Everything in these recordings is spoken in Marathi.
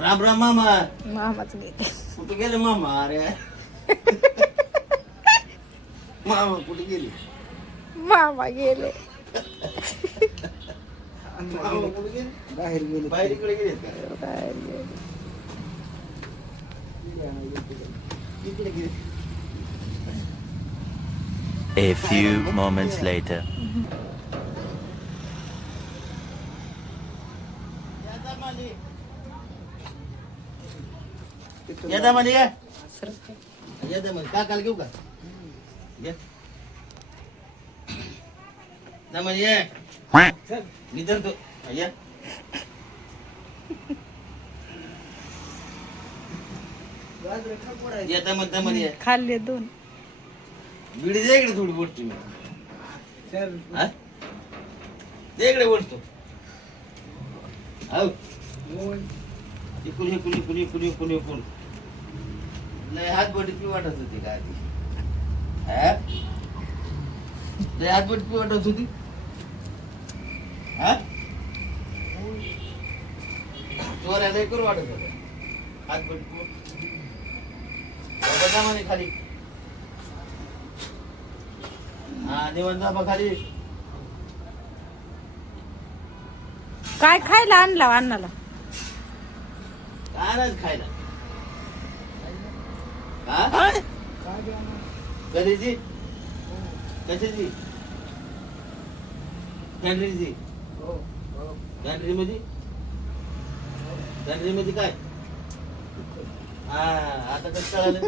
राम राम मामा. मामाच गेले. कुठे गेले मामा? अरे मामा कुठे गेले? मामा गेले. मामा कुठे गेले? बाहेर गेले. बाहेर इकडे गेले का? बाहेर गेले. इकडे गेले. A few moments later. या दमाने या. सरक. या दमाने काकाला घेऊ का? या दमाने या. मी धरतो. या या दमाने या. खाल्ले 2. बिडी दे इकडे थोडी बोलतो मी. हा? दे इकडे बोलतो. हो इकून लय हात बडी पी वाटत होती का आधी? हा? लय हात बडी पी वाटत होती. हा? चोऱ्या लय करू वाटत होत्या. हात बडी पी बदामाने खाली. हा निवण दाबा खाली. काय खायला आणला अण्णाला? काय नाही खायला. हा? कधीची? कशाची? कॅन्ट्रीची? कॅन्ट्री मध्ये? कॅन्ट्री मध्ये काय? हा आता कसं कळालं?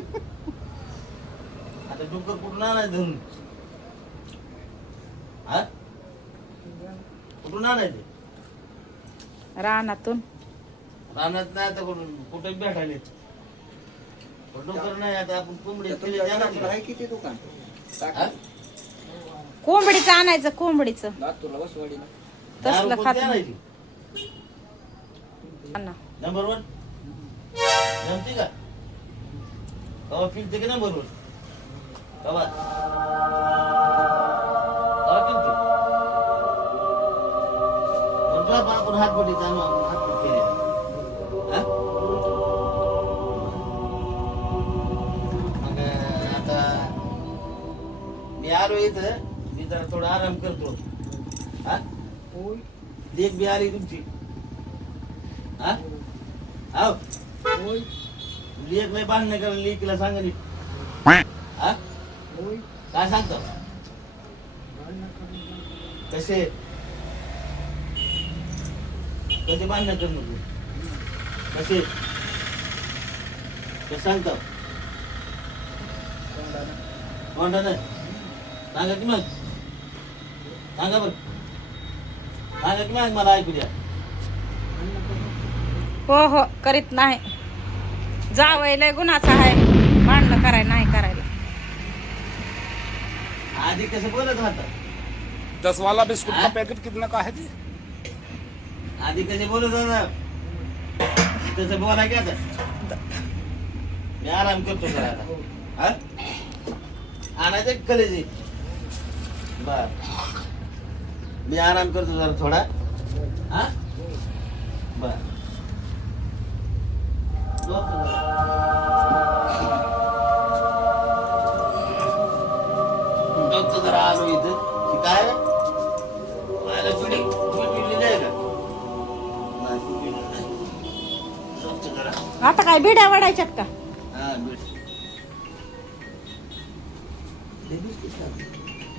आता डुक्कर कुठून आणायचं धरून? हा? कुठून आणायचं? रानातून. रानात नाही आता कुठे भेटायले. डुक्कर नाही आता आपण कोंबडी केली जाणार. आहे किती दुकान? हा? कोंबडीचं आणायचं. कोंबडीचं लातूरला बसवाडी ना. तसलं दारू खात कोणती नाही. आणायची? अण्णा नंबर 1 जमते का? कवा पिलते का नंबर 1? कवा पिलते? म्हणतो आपण हातबोटी चालू हातबोट केले. मग आता मी आलो इथं. मी जरा थोडा आराम करतो. हा होय. लेक बी आली तुमची. हा हो होय. लेक नाही बांधणं करा. लेकीला सांगा नी. हा होय. काय सांगतो? कसे कसे बांधणं कर तू? कसे कसं सांगतो? कोणता नाही सांगा की मग. सांगा बरं. सांगा की मग मला ऐकू द्या. हो हो करीत नाही. जावयला गुन्हाचा आहे. भांडणं करायला नाही करायला. आधी कसं बोलत होता? 10 वाला बिस्कुट का पैकेट कितने का है जी? आधी कसे बोलत होता? तसं बोला की आता. मी आराम करतो जरा आता. हा आणायचं कलेजी. बर मी आराम करतो जरा थोडा. हा बर झोपतो जरा. झोपतो जरा. आलो इथं की काय मला पिढी पिढली नाही का? नाही, पिढली नाही. झोपतो जरा. आता काय बिड्या वाढायच्यात का? हा बिड.